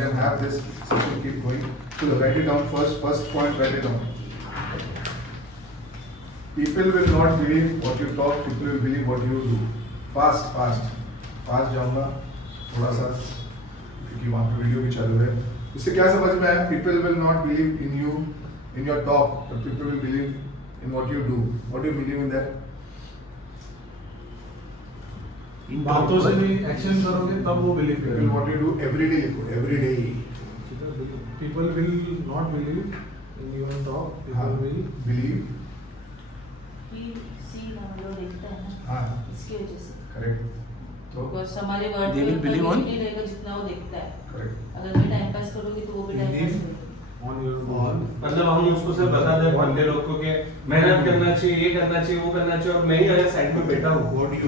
can have this session keep going. So write it down first. First point, write it down. People will not believe what you talk. People will believe what you do. Fast जाऊंगा थोड़ा सा क्योंकि वहाँ पे video भी चालू है. इससे क्या समझ में आया? People will not believe in you, in your talk, but people will believe in what you do. What do you believe in that? इन बातों से भी एक्शन करोगे तब वो बिलीव People, करेंगे. what you do every day लिखो, every day. People will not believe in your talk. हाँ, People will believe. लोग देखते हैं ना, हाँ, इसकी वजह से. correct. तो Because हमारे word They will believe on? नहीं रहेगा जितना वो देखता है. correct. अगर मैं टाइम पास करूँगी तो वो भी टाइम पास करेगा. on your मतलब हम उसको सिर्फ बता दें बंदे लोग को कि मेहनत करना चाहिए, ये करना चाहिए, वो करना चाहिए, और मैं ही अगर साइड पे बैठा हूँ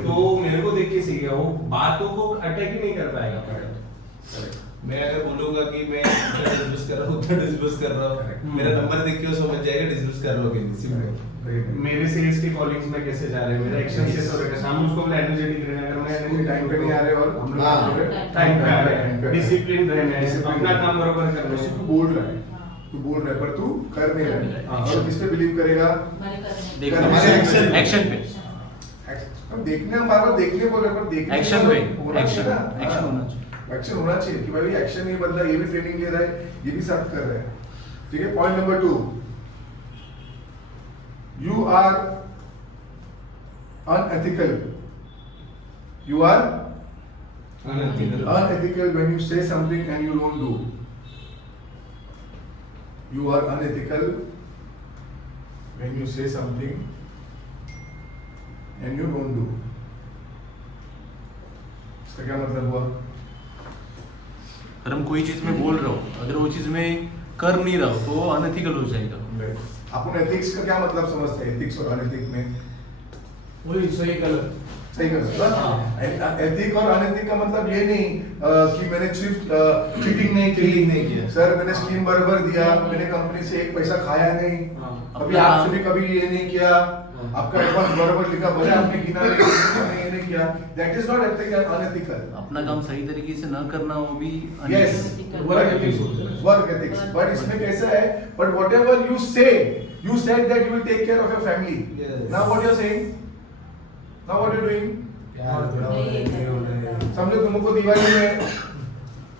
तो मेरे को देख के सीखेगा, वो बातों को अटैक ही नहीं कर पाएगा. Correct. मैं अगर बोलूंगा कि मैं डिस्कस कर रहा हूँ तो डिस्कस कर रहा हूँ, मेरा नंबर देख के वो समझ जाएगा डिस्कस कर रहा हूँ कि नहीं. सिंपल. Very good. मेरे सेल्स के कॉलिंग्स में कैसे जा रहे हैं, मेरा एक्शन कैसे हो रहा है, हम उसको एनर्जेटिक रहना, अगर मैं कोई टाइम पे नहीं आ रहे और हम लोग टाइम पे आ रहे हैं, डिसिप्लिन रहना है, अपना काम बरोबर करना तू है. बोल रहा है, तू बोल रहा है पर तू कर नहीं रहा है. हाँ. और किस पे बिलीव करेगा? हमारे करने. देखना हमारे एक्शन पे हम देखने, हम बार बार देखने बोल रहे हैं पर देखने एक्शन पे होना एक्शन चाहिए ना. एक्शन होना चाहिए. एक्शन होना चाहिए कि भाई एक्शन ये बंदा ये भी ट्रेनिंग ले रहा है, ये भी साथ कर रहा है. ठीक है. Point number 2, you are unethical. You are unethical when you say something and you don't do. You are unethical when you say something and you don't do. इसका क्या मतलब हुआ? अगर हम कोई चीज में बोल रहे हो, अगर वो चीज में कर नहीं रहा हो तो अनएथिकल हो जाएगा. अपन एथिक्स का क्या मतलब समझते हैं? एथिक्स और अनएथिक में वही सही गलत. सही कर. एथिक और अनएथिक का मतलब ये नहीं कि मैंने सिर्फ चीटिंग नहीं की, सर मैंने स्कीम बराबर दिया, मैंने कंपनी से एक पैसा खाया नहीं, अभी आपसे भी कभी ये नहीं किया, आपका एडवांस बराबर लिखा, भले आपने गिना नहीं, ये नहीं किया. That is not ethical, unethical. अपना काम सही तरीके से न करना वो भी यस, वर्क एथिक्स होते हैं. Work ethics. बट इसमें कैसा है? बट व्हाटएवर यू से, you said that you will take care of your family. Yes. Now what you are saying? Now what you are doing? समझो तुमको दिवाली में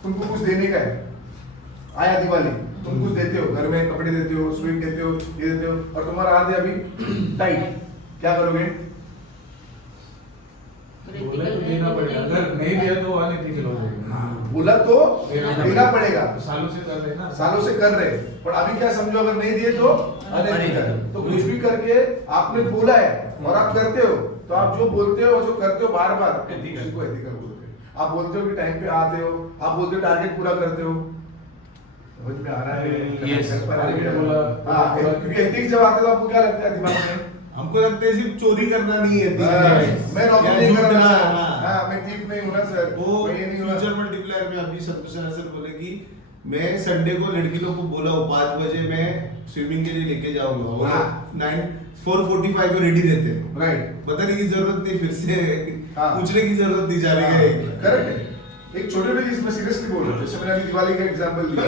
तुमको कुछ देने का है, आया दिवाली, तुम कुछ देते हो, घर में कपड़े देते हो, स्वीट देते हो, ये देते हो, और तुम्हारा हाथ है अभी टाइट. क्या करोगे? बोले तो देना पड़ेगा. अगर नहीं दिया तो अनएथिकल हो जाएगा. बोला तो देना पड़ेगा. सालों से कर रहे हैं ना. सालों से कर रहे, पर अभी क्या समझो अगर नहीं दिए तो अनएथिकल. तो कुछ भी करके आपने बोला है और आप करते हो, तो आप जो बोलते हो जो करते हो बार बार इसको एथिकल बोलते हैं. आप बोलते हो कि टाइम पे आते हो, आप बोलते हो टारगेट पूरा करते हो. समझ में आ रहा है? Yes. हाँ, क्योंकि एथिक्स जब आते हो आपको क्या लगता है दिमाग में? हमको लगता है सिर्फ चोरी करना नहीं है. मैं रॉबिंग नहीं कर रहा सर. हाँ. हाँ, मैं थीफ नहीं हूँ ना सर. वो मैं ये नहीं हूँ. फ्यूचर मल्टीप्लायर में अभी संतोष सर बोले कि मैं संडे को लड़की लोग को बोला हूँ 5 बजे मैं स्विमिंग के लिए लेके जाऊंगा, वो हाँ. 4:45 को रेडी रहते हैं. राइट. बताने की जरूरत नहीं, फिर से हाँ. पूछने की जरूरत नहीं जा रही है. करेक्ट है. एक छोटे पे इसमें सीरियसली बोल रहा हूँ. जैसे मैंने अभी दिवाली का एग्जांपल दिया,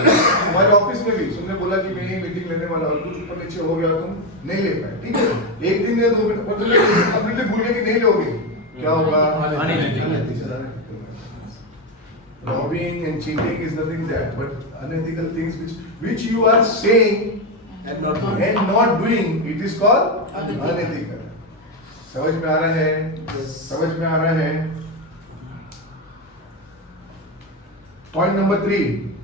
हमारे ऑफिस में भी तुमने बोला कि मैं ये मीटिंग लेने वाला और कुछ ऊपर नीचे हो गया, तुम नहीं ले पाए. ठीक है, एक दिन या 2 दिन और तुम कंप्लीटली भूल गए कि नहीं लोगे, क्या होगा? Unethical. Robbing and cheating is nothing that, but unethical things which you are saying And not doing, it is called unethical. समझ में आ रहा है? समझ में आ रहा है? Point number 3,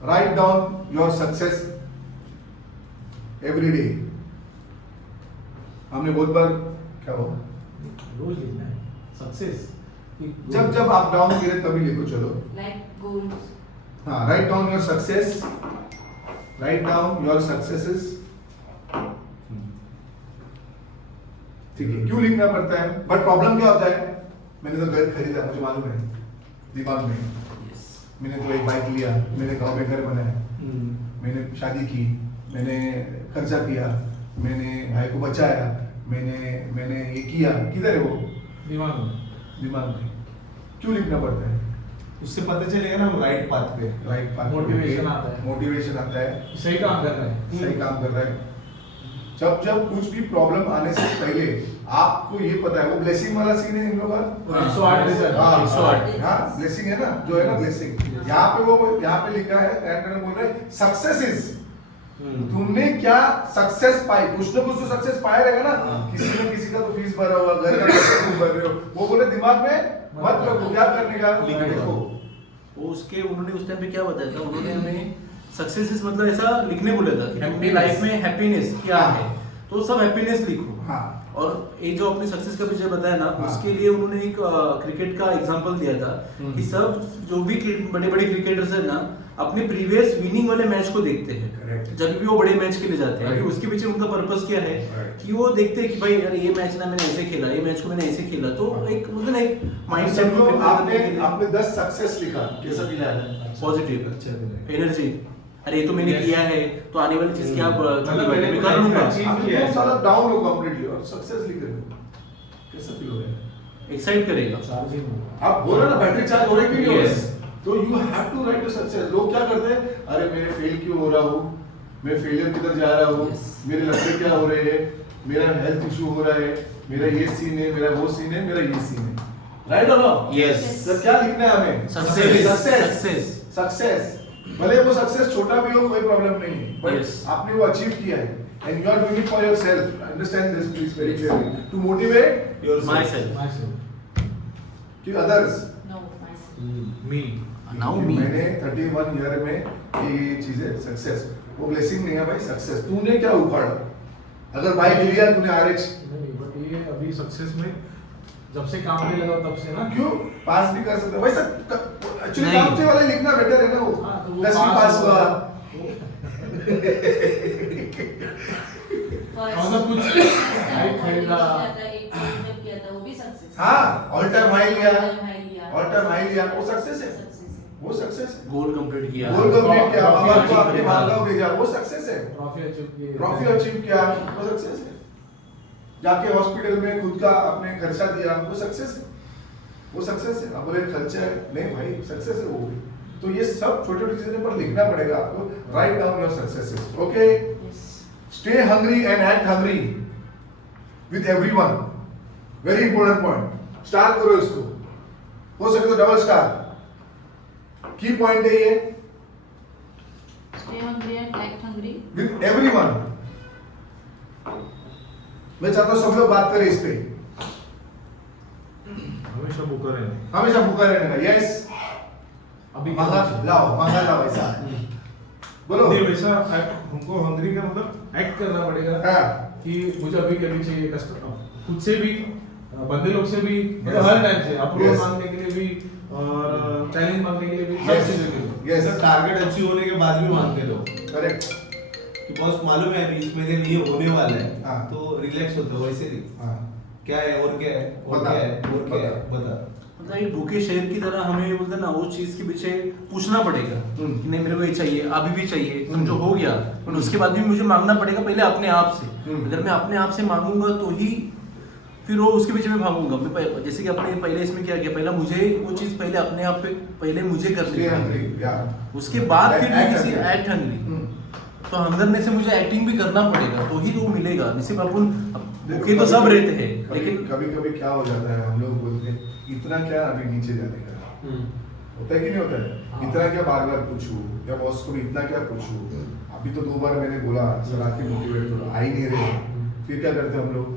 write down your success every day. हमने बहुत बार क्या हुआ? रोज लिखना है. सक्सेस. जब जब आप डाउन गिरे तभी लिखो. चलो. Like goals. हाँ, write down your success. Write down your successes. ठीक है. क्यों लिखना पड़ता है? बट प्रॉब्लम क्या होता है? मैंने तो घर खरीदा, मुझे मालूम है दिमाग में. मैंने तो एक बाइक लिया, मैंने गांव में घर बनाया, मैंने शादी की, मैंने खर्चा किया, मैंने भाई को बचाया, मैंने ये किया. किधर है वो? दिमाग में. दिमाग में. क्यों लिखना पड़ता है? उससे पता चलेगा ना हम राइट पाथ पे हैं। राइट पाथ Motivation आता है। मोटिवेशन आता है, सही काम कर रहे हैं। सही काम कर रहा है। जब जब कुछ भी प्रॉब्लम आने से पहले आपको ये पता है, वो ब्लेसिंग वाला सीन है इन लोगों का। 108 रिजल्ट। हाँ, 108 हाँ, ब्लेसिंग है ना, जो है ना ब्लेसिंग। यहाँ पे वो यहाँ पे लिखा है, एंड बोल रहे हैं सक्सेस इज, तुमने क्या सक्सेस पाई, कुछ ना कुछ तो सक्सेस पाया रहेगा ना। किसी न किसी का तो फीस भरा हुआ, घर का तुम भर रहे हो, वो बोले दिमाग में मत रखो, क्या करने का लिखो। वो उसके उन्होंने उस टाइम पे क्या बताया था, उन्होंने हमें सक्सेस मतलब ऐसा लिखने बोला था कि अपनी लाइफ में हैप्पीनेस क्या हाँ। है, तो सब हैप्पीनेस लिखो। हाँ। और ये जो अपनी सक्सेस का पीछे बताया ना, हाँ। उसके लिए उन्होंने एक क्रिकेट का एग्जांपल दिया था कि सब जो भी बड़े बड़े क्रिकेटर्स हैं ना, अपने प्रीवियस विनिंग वाले मैच को देखते हैं। Correct. जब भी वो बड़े मैच खेले जाते हैं, Right. कि उसके पीछे उनका पर्पस क्या है, Right. कि वो देखते हैं कि भाई यार ये मैच ना मैंने ऐसे खेला, ये मैच को मैंने ऐसे खेला, तो हाँ। एक मतलब ना एक माइंडसेट समझो को आपने आपने 10 सक्सेस लिखा, कैसा फील आया? पॉजिटिव अच्छा दिला। एनर्जी, अरे ये तो मैंने Yes. किया है, तो आने वाली चीज की आप मतलब मैंने मैं कर लूंगा। achieve आपने किया है। बहुत सारा डाउन हो कंप्लीटली और सक्सेस लिख रहे हो, कैसा फील हो रहा है? एक्साइट करेगा। चार्जिंग होगा। आप बोल रहे ना बैटरी चार्ज हो रही कि नहीं हो Yes. रही? तो you have to write to success. लोग क्या करते हैं, अरे मैं फेल क्यों हो रहा हूँ, मैं फेलियर किधर जा रहा हूँ, Yes. मेरे लड़के क्या हो रहे हैं, मेरा हेल्थ इशू हो रहा है, मेरा ये सीन है, मेरा वो सीन है, मेरा ये सीन है, राइट और रॉन्ग? यस। सर क्या लिखना है हमें? Success success success. भले वो सक्सेस छोटा भी हो, कोई प्रॉब्लम नहीं है, बट Yes. आपने वो अचीव किया है and you are doing it for yourself. Understand this please very clearly, to motivate myself Myself. कि others. No, myself. Me. Now me. मैंने 31 ईयर में ये चीजें सक्सेस, वो ब्लेसिंग नहीं है भाई, सक्सेस। तूने क्या उखाड़ा? अगर बाइक लिया तूने आरएक्स, नहीं, but ये अभी सक्सेस में जब से काम पे लगा तब से ना। क्यों पास भी कर सकते वैसा एक्चुअली नहीं। काम से वाले लिखना बेटर है ना। वो हाँ, तो वो 10वीं पास हुआ, मतलब कुछ हाइट खरीदा। एक जब किया था वो भी सक्सेस। हाँ, ऑल टाइम हाई लिया, लिया। ऑल टाइम हाई लिया, वो सक्सेस है, Success है। वो सक्सेस है। गोल कंप्लीट किया। गोल कंप्लीट किया, Trophy बाबा को achieve आपके किया। मालगांव भेजा, वो सक्सेस है। ट्रॉफी अचीव की। ट्रॉफी अचीव किया, वो सक्सेस है। जाके हॉस्पिटल में खुद का आपने खर्चा दिया, वो सक्सेस है, वो सक्सेस है। आप बोले खर्चा है, नहीं भाई सक्सेस है वो भी। तो ये सब छोटे छोटे चीजें पर लिखना पड़ेगा आपको। Right down your successes, okay? Yes. Stay hungry and act hungry with everyone, very important point. Star करो इसको, हो सके तो डबल स्टार। की पॉइंट है ये, Stay hungry and act hungry. With everyone. मैं चाहता हूं सब लोग बात करें इस पे, हमेशा भूखा रहना। हमेशा भूखा रहने का। यस, अभी मंगा लाओ, मंगा लाओ ऐसा बोलो। नहीं, वैसा हमको हंगरी का मतलब एक्ट करना पड़ेगा हाँ। कि मुझे अभी कभी चाहिए कस्टमर, खुद से भी, बंदे लोग से भी, मतलब Yes. हर टाइम से अप्रूवल Yes. मांगने के लिए भी और चैलेंज मांगने के लिए भी, सब Yes. चीजों के लिए। यस, ऐसा टारगेट अचीव होने के बाद भी मांगते लोग करेक्ट। कि बॉस मालूम है अभी इस महीने ये होने वाला है, हाँ। तो रिलैक्स होता है। वैसे नहीं, हाँ, क्या है और क्या है और बता, क्या है और क्या है बता। बता। मतलब एक भूखे शेर की तरह हमें बोलते हैं ना, उस चीज के पीछे पूछना पड़ेगा कि नहीं मेरे को ये चाहिए, अभी भी चाहिए, समझो हो गया, पर उसके बाद भी मुझे मांगना पड़ेगा पहले अपने आप से। अगर मैं अपने आप से मांगूंगा तो ही फिर वो उसके पीछे मैं भागूंगा। मैं जैसे कि अपने पहले इसमें क्या किया, पहला मुझे वो चीज पहले अपने आप पे पहले मुझे करनी स्टे हंग्री, है, या उसके बाद फिर Act किसी hungry. Act hungry. तो हंगरने से मुझे एक्टिंग भी करना पड़ेगा तो ही वो मिलेगा। सिर्फ अपन भूखे तो सब रहते हैं, लेकिन कभी कभी क्या हो जाता है, हम लोग बोलते हैं इतना क्या अभी नीचे जाने का, होता है कि नहीं होता है? इतना क्या बार बार पूछूं, या बॉस को भी इतना क्या पूछूं? अभी तो 2 बार मैंने बोला सर आके मोटिवेट करो, आ ही नहीं रहे। फिर क्या करते हैं हम लोग?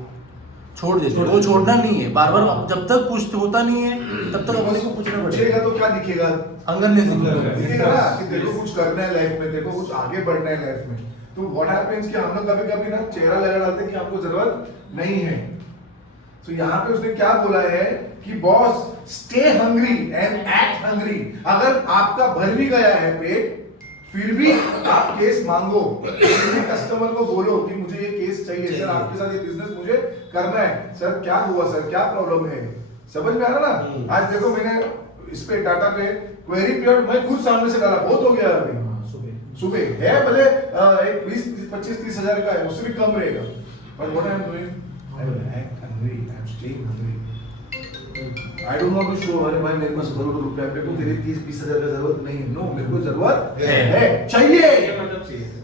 छोड़ देते हैं। वो छोड़ना नहीं है, बार बार जब तक कुछ होता नहीं है तब तक अपने को पूछना पूछेगा पड़ेगा। तो क्या दिखेगा? अंगरने से दिखेगा ना कि तेरे को कुछ करना है लाइफ में, तेरे को कुछ आगे बढ़ना है लाइफ में। तो व्हाट हैपेंस कि हम लोग कभी कभी ना चेहरा लगा डालते हैं कि आपको जरूरत नहीं है। तो यहाँ पे उसने क्या बोला है कि boss stay hungry and act hungry. अगर आपका भर भी गया है पेट, फिर भी आप केस मांगो, कस्टमर को बोलो कि मुझे ये केस चाहिए सर, आपके साथ ये बिजनेस मुझे करना है सर, क्या हुआ सर, क्या प्रॉब्लम है? समझ में आ रहा ना? आज देखो मैंने इस पे टाटा पे क्वेरी पीरियड मैं खुद सामने से डाला, बहुत हो गया अभी सुबह है, भले एक 20-25-30 हजार का है, उससे भी कम रहेगा, but what I am doing, I am act hungry, I am staying hungry, I don't want to show अरे भाई मेरे पास करोड़ों रुपए है, मेरे को तेरे 30-20 हजार का जरूरत नहीं है। नो, मेरे को जरूरत है, चाहिए। ये मतलब चाहिए सर।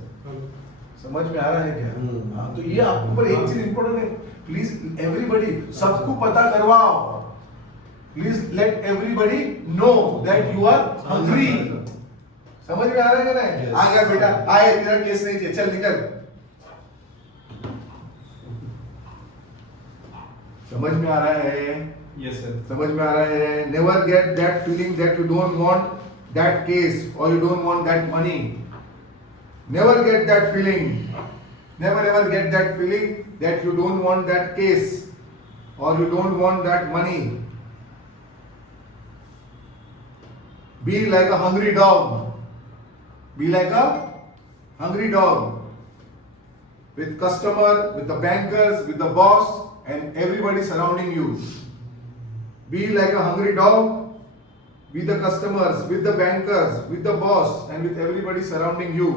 समझ में आ रहा है क्या? हम्म। हाँ, तो ये आपके ऊपर एक चीज इंपॉर्टेंट है, प्लीज एवरीबॉडी, सबको पता करवाओ, please let everybody know that you are hungry. समझ में आ रहा है क्या नहीं? Yes. आ गया बेटा, आए, तेरा केस नहीं चाहिए, चल निकल। समझ में आ रहा है? Yes sir. समझ में आ रहा है? Never get that feeling that you don't want that case और you don't want that money. Never get that feeling, never ever get that feeling that you don't want that case or you don't want that money. Be like a hungry dog. Be like a hungry dog. With customer, with the bankers, with the boss and everybody surrounding you. Be like a hungry dog with the customers, with the bankers, with the boss and with everybody surrounding you.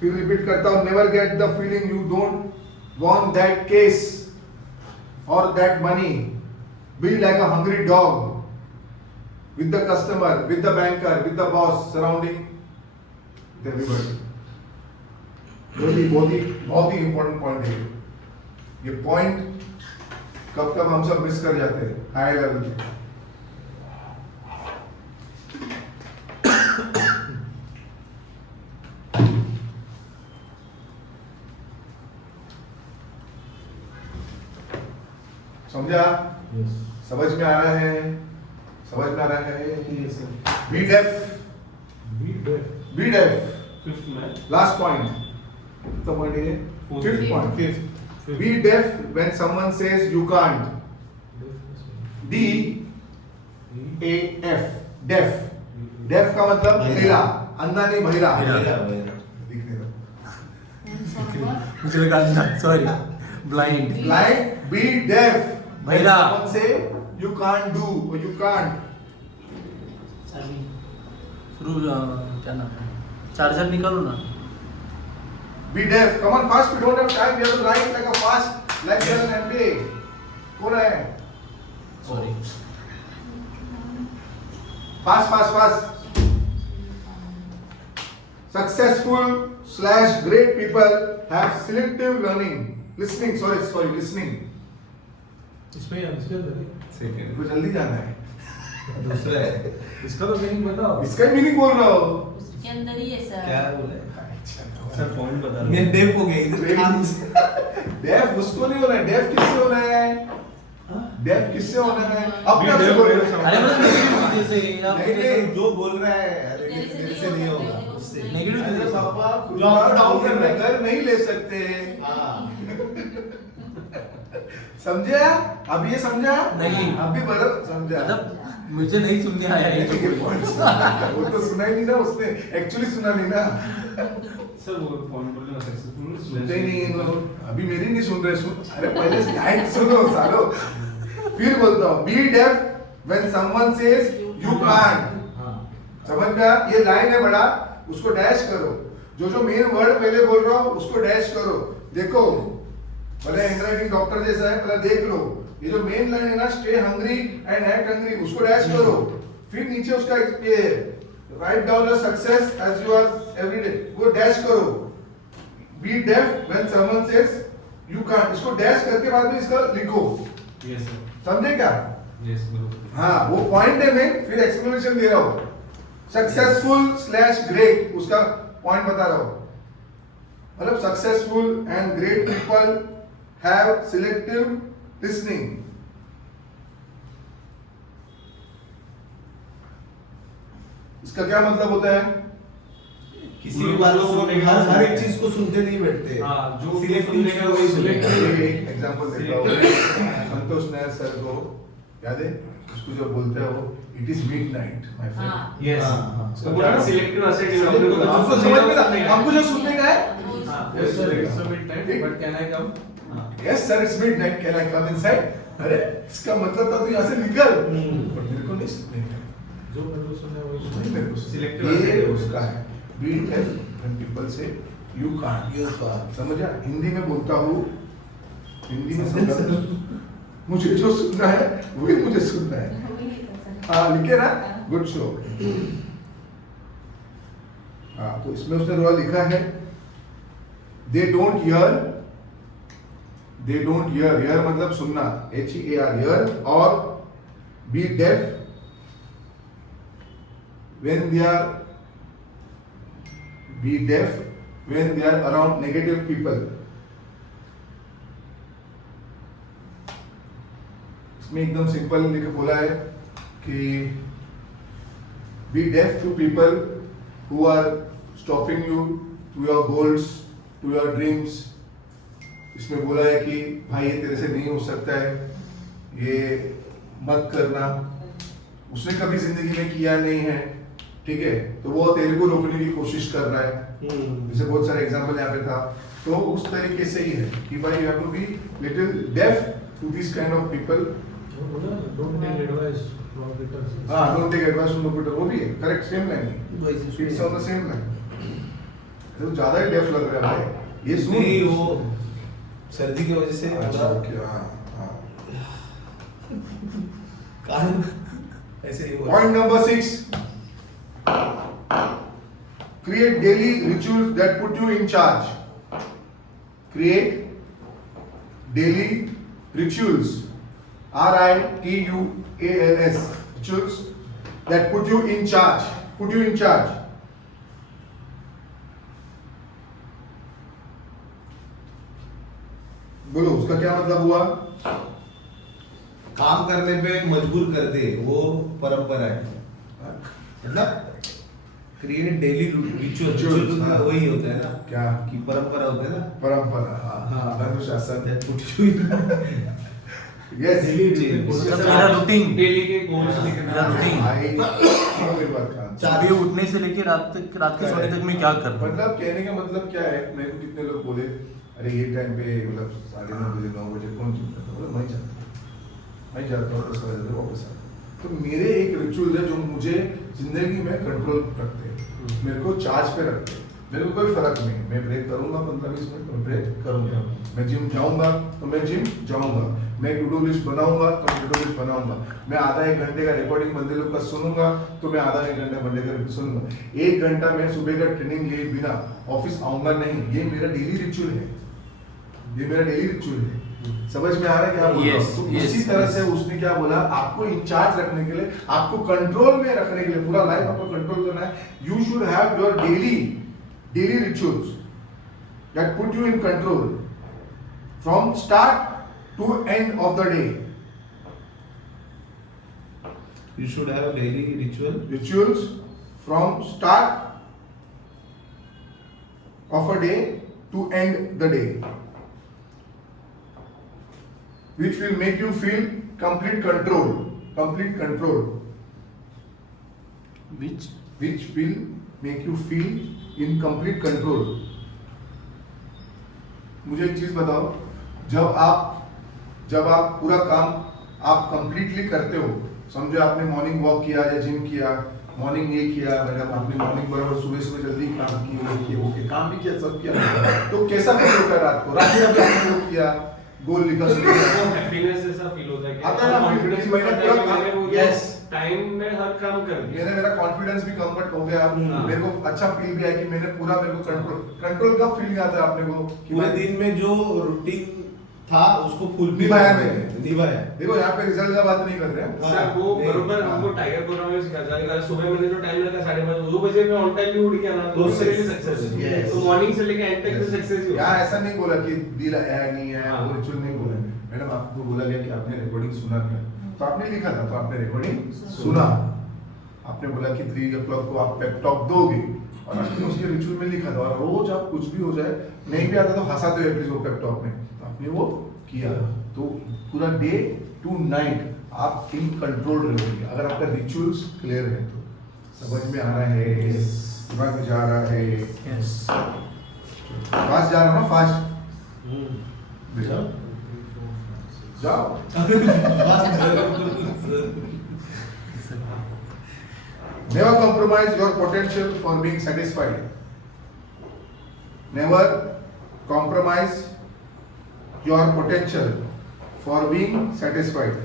फिर repeat करता हूं, never get the feeling you don't want that case और that money. Be like a hungry dog with the customer, with the banker, with the boss surrounding everybody. बहुत ही important point है ये point. कब कब हम सब मिस कर जाते हैं हाई लेवल पे। समझा? समझ में आ रहा है? समझ में आ रहा है? Yes, sir. Be deaf, Be there. Be deaf, fifth में लास्ट पॉइंट। तो पॉइंट है Fourth. Fifth point. Fifth. Be deaf when someone says you can't. D A F, deaf. Deaf का मतलब बहिरा, अंधा नहीं बहिरा। दिखने दो। And for what? मुझे लगा sorry blind. Blind, be deaf. When बहिरा। someone say you can't do or you can't. शुरू क्या नाम है, चार्जर निकालो ना। Be deaf. Come on, fast. We don't have time. We have to write like a fast, like you're an MBA. कौन है? Sorry Fast, fast, fast. Successful / great people have selective learning. Listening. Sorry, listening. इसमें अंदर इनको जल्दी जाना है। दूसरा है इसका तो मीनिंग बताओ। इसका मीनिंग बोल रहा हो। उसके अंदर ही है सर। क्या बोले सर पॉइंट बता मैं दो। डेफ हो गया इधर। डेफ उसको नहीं होना है। डेफ किससे होना है? डेफ किससे होना है? अपने आप से deaf बोलो। है, अरे मतलब नेगेटिव जैसे या नहीं नहीं जो बोल रहा है अरे तेरे से मेरे से नहीं होगा उससे नेगेटिव अरे जैसे पापा जो आपको डाउन कर रहा है। घर नहीं ले सकते। हाँ समझे? अब ये समझा? नहीं। अब भी बराबर समझा। मतलब मुझे नहीं सुनने आया ये ये point वो तो सुना ही नहीं ना उसने, एक्चुअली सुना नहीं ना। सर वो पॉइंट बोलना सक्सेसफुल सुनते ही नहीं इन लोग। अभी मेरी नहीं सुन रहे। अरे पहले लाइन सुनो सालो। फिर बोलता हूँ, be deaf when someone says you can't. हाँ। समझ में आया? ये लाइन है बड़ा, उसको डैश करो। जो मेन वर्ड पहले बोल रहा हूँ उसको डैश करो। देखो भले हैंडराइटिंग डॉक्टर जैसा है, पहले देख लो। ये जो मेन लाइन है ना, stay hungry and act hungry, उसको डैश करो। फिर नीचे उसका ये write down your success as you are everyday, वो डैश करो। Be deaf when someone says you can't, इसको डैश करके बाद में इसका लिखो। Yes sir. समझे क्या? यस बिल्कुल। हाँ, वो पॉइंट है। मैं फिर एक्सप्लेनेशन दे रहा हूँ। सक्सेसफुल / ग्रेट, उसका पॉइंट बता रहा हूँ। मतलब successful and great people have selective listening. इसका क्या मतलब होता है? किसी भी बात को हर एक चीज को सुनते नहीं बैठते हाँ, जो सिलेक्टिव सुनेगा वही सुनेगा। एक एग्जांपल देता हूँ। संतोष नायर सर को याद है? उसको जो बोलते हो, it is midnight my friend. हाँ। यस। हाँ, तो बोला ना सिलेक्टिव असेट हमको समझ में ना, हमको जो सुनने का है। हाँ। Yes, sir. It's a midnight, but can I come? Yes sir, it's midnight, can I come inside? अरे इसका मतलब था तू यहाँ से निकल। पर मेरे को नहीं सुनने का। जो मेरे को सुनना है वही नहीं सुनना मेरे को Selective ये asset है उसका है। बी डेफ व्हेन पीपल से यू कांट। Yes, sir. समझा? हिंदी में बोलता हूँ, हिंदी में समझा। मुझे जो सुनना है वही मुझे सुनना है। वही लिखा सर। हाँ लिखे ना, हाँ। Good show. हाँ तो इसमें उसने थोड़ा लिखा है, दे डोंट हियर मतलब सुनना, HEAR हियर, और be deaf when they are around negative people। इसमें एकदम सिंपल लिख बोला है कि be deaf to people who are stopping you to your goals, to your dreams। इसमें बोला है कि भाई ये तेरे से नहीं हो सकता है, ये मत करना। उसने कभी जिंदगी में किया नहीं है, ठीक है, तो वो तेरे को रोकने की कोशिश कर रहा है। जैसे बहुत सारे एग्जांपल यहाँ पे था, तो उस तरीके से ही है कि भाई you have to be little deaf to this kind of people. Don't take advice from Peter. हाँ, don't take advice from the वो भी है, करेक्ट, सेम लाइन है, it's on the same line. तो ज्यादा ही डेफ लग रहा है भाई, ये सुन नहीं, वो सर्दी की वजह से अच्छा ओके, हाँ हाँ। कान ऐसे ही हुआ। Point number 6, create daily rituals that put you in charge। Create daily rituals, RITUALS, rituals that put you in charge, बोलो उसका क्या मतलब हुआ? काम करने पे मजबूर कर दे, वो परंपरा है। मतलब क्रिएट डेली रिचुअल, हाँ। वही होता है ना, क्या? कि परंपरा होता है ना। परंपरा, हाँ, अनुशासन। That put you in- Yes, मेरा रूटीन, डेली के गोल्स मेरा लिखना। रूटीन, मेरी बात का सुबह उठने से लेके रात के सोने तक मैं क्या कर रहा हूँ। मतलब कहने का मतलब क्या है, मेरे को कितने लोग बोले अरे ये टाइम पे मतलब 9:30 9 बजे कौन चलता था, बोला मैं जाता हूँ 10 बजे वापस आता हूँ। तो मेरे एक रिचुअल है जो मुझे जिंदगी में कंट्रोल रखते हैं, मेरे को चार्ज पे रखते हैं। मेरे को कोई फर्क नहीं, मैं ब्रेक करूंगा 15-20 मिनट तो ब्रेक करूंगा, मैं जिम जाऊंगा तो मैं जिम जाऊंगा, मैं टू डू लिस्ट बनाऊंगा तो टू डू लिस्ट बनाऊंगा, मैं आधा 1 घंटे का रिकॉर्डिंग बंदे लोग का सुनूंगा तो मैं आधा 1 घंटा बंदे का सुनूंगा। 1 घंटा मैं सुबह का ट्रेनिंग लिए बिना ऑफिस आऊंगा नहीं, ये मेरा डेली रिचुअल है, ये मेरा डेली रिचुअल है। समझ में आ रहा है क्या बोल रहा हूं? तो Yes, इसी yes, तरह yes. से उसने क्या बोला, आपको इंचार्ज रखने के लिए, आपको कंट्रोल में रखने के लिए, पूरा लाइफ आपको कंट्रोल करना है। You should have your daily rituals that put you in control from start to end of the day. You should have a daily ritual Rituals from start of a day to end the day, which will make you feel complete control, Which which will make you feel in complete control। मुझे एक चीज बताओ, जब आप पूरा काम आप completely करते हो, समझो आपने मॉर्निंग वॉक किया या जिम किया, मॉर्निंग ये किया, मतलब आपने मॉर्निंग बराबर सुबह जल्दी काम किए, ओके काम भी किया, सब किया, तो कैसा फील होता है रात को? रात में आपने वो किया, गोल लिखा, वो हैप्पीनेस जैसा फील होता है कि आता है ना, कॉन्फिडेंस मैंने बढ़ता है पूरा कि मैंने वो yes। टाइम में हर काम कर दिया। मेरा कॉन्फिडेंस भी कम्फर्ट हो गया, हाँ। मेरे को अच्छा फील भी आया कि मैंने पूरा, मेरे को कंट्रोल कब फीलिंग आता है आपने को कि पूरे मैं दिन में जो रूटीन था उसको फुल निभाया मैंने। निभाया। देखो यहाँ पे रिजल्ट का बात नहीं कर रहे हैं, सर वो नहीं, बरोबर हाँ। हमको टाइगर प्रोग्राम में सिखाया था। अगर सुबह मैंने जो टाइम लगा 5:30 2 बजे में ऑन टाइम भी उठ गया ना तो तो मेरे लिए सक्सेस है। yes। तो मॉर्निंग से लेके एंड तक तो सक्सेस ही यहाँ होता है। ऐसा नहीं बोला कि दिल है नहीं है, हाँ। वो रिचुअल नहीं बोला। मैडम आपको बोला गया कि आपने रिकॉर्डिंग सुना क्या, तो आपने लिखा था, तो आपने रिकॉर्डिंग सुना, आपने बोला कि 3 o'clock को आप पेप टॉक दोगे, और आपने उसके रिचुअल में लिखा था, और रोज आप कुछ भी हो जाए, नहीं भी आता तो हंसाते हो एटलीस्ट वो पेप टॉक में, तो आपने वो किया। तो पूरा डे टू नाइट आप इन कंट्रोल रहोगे अगर आपका रिचुअल्स क्लियर है तो। समझ में आ रहा है, दिमाग में जा रहा है, yes. फास्ट जा रहा है ना, फास्ट जाओ जाओ। Never compromise your potential for being satisfied. Never compromise your potential for being satisfied.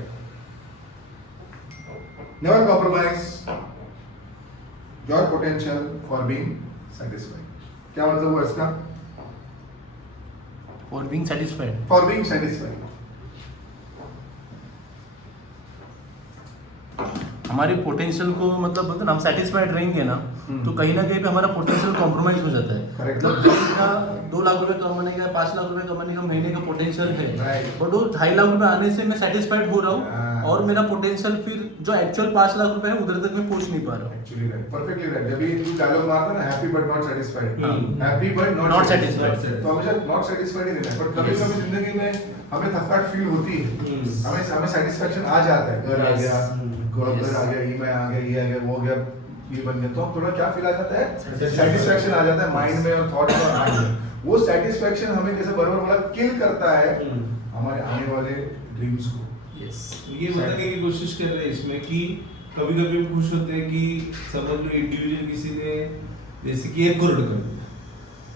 Never compromise your potential for being satisfied. क्या मतलब हुआ इसका? For being satisfied. For being satisfied. हमारे पोटेंशियल को मतलब बोलते हैं ना, हम सेटिस्फाइड रहेंगे ना तो कहीं ना कहीं पे हमारा पोटेंशियल कॉम्प्रोमाइज हो जाता है। Correct. मतलब जिसका 2 लाख रुपए कमाने का 5 लाख रुपए कमाने का महीने का पोटेंशियल है, Right. बट वो 2.5 लाख रुपए आने से मैं सेटिस्फाइड हो रहा हूँ हाँ। और मेरा पोटेंशियल फिर जो एक्चुअल 5 लाख रुपए है उधर तक मैं पहुंच नहीं पा रहा हूँ। Actually right. Perfectly right. जब ये तू डायलॉग मारता ना, happy but not satisfied, happy but Not not satisfied. Satisfied, तो हमेशा नॉट सेटिस्फाइड ही रहना है। पर कभी कभी जिंदगी में हमें थकावट फील होती है, हमें सेटिस्फेक्शन आ जाता है, घर आ Yes. गया, घर Yes. आ गया, ईमेल आ गया, ये आ गया, वो हो गया, ये बन गया, तो हम थोड़ा क्या फील आ जाता है, सेटिस्फेक्शन आ जाता है माइंड में और थॉट में और माइंड में। वो सेटिस्फेक्शन हमें जैसे बराबर बोला किल करता है हमारे आने वाले ड्रीम्स को। यस। ये बताने की कोशिश कर रहे हैं इसमें कि कभी कभी हम खुश होते हैं कि समझ लो इंडिविजुअल किसी ने जैसे कि 1 करोड़ कर दिया,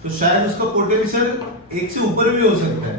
तो शायद उसका पोटेंशियल 1 से ऊपर भी हो सकता है,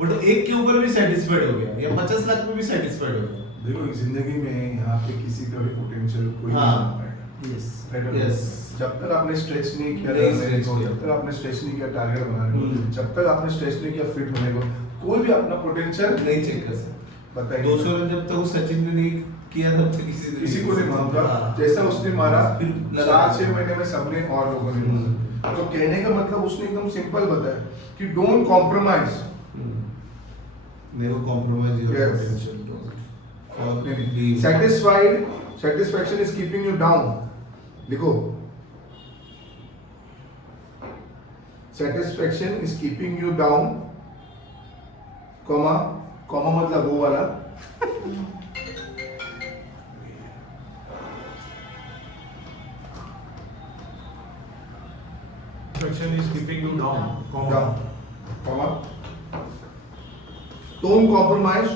बट 1 के ऊपर भी सेटिस्फाइड हो गया या 50 लाख में भी सेटिस्फाइड हो गया। देखो जिंदगी में यहाँ पे किसी का भी पोटेंशियल कोई हाँ। नहीं बना पाएगा। Yes. Right or Yes. wrong? जब तक आपने स्ट्रेच नहीं किया नहीं करने stretch को, किया। जब तक आपने स्ट्रेच नहीं किया टारगेट बनाने को, जब तक आपने स्ट्रेच नहीं किया फिट होने को, कोई भी अपना पोटेंशियल नहीं चेक कर सकते। बताइए। 200 रन जब तक वो सचिन ने नहीं किया तब तक किसी को नहीं मानता, हाँ। जैसा उसने मारा फिर लगा। 4-6 महीने में सबने और लोगों ने मारा। तो कहने का मतलब उसने एकदम सिंपल बताया कि don't compromise. Never compromise your Yes. Potential for being satisfied, satisfaction is keeping you down. देखो, satisfaction is keeping you down, comma comma मतलब वो वाला, Satisfaction is keeping you down. Comma. comma, don't compromise,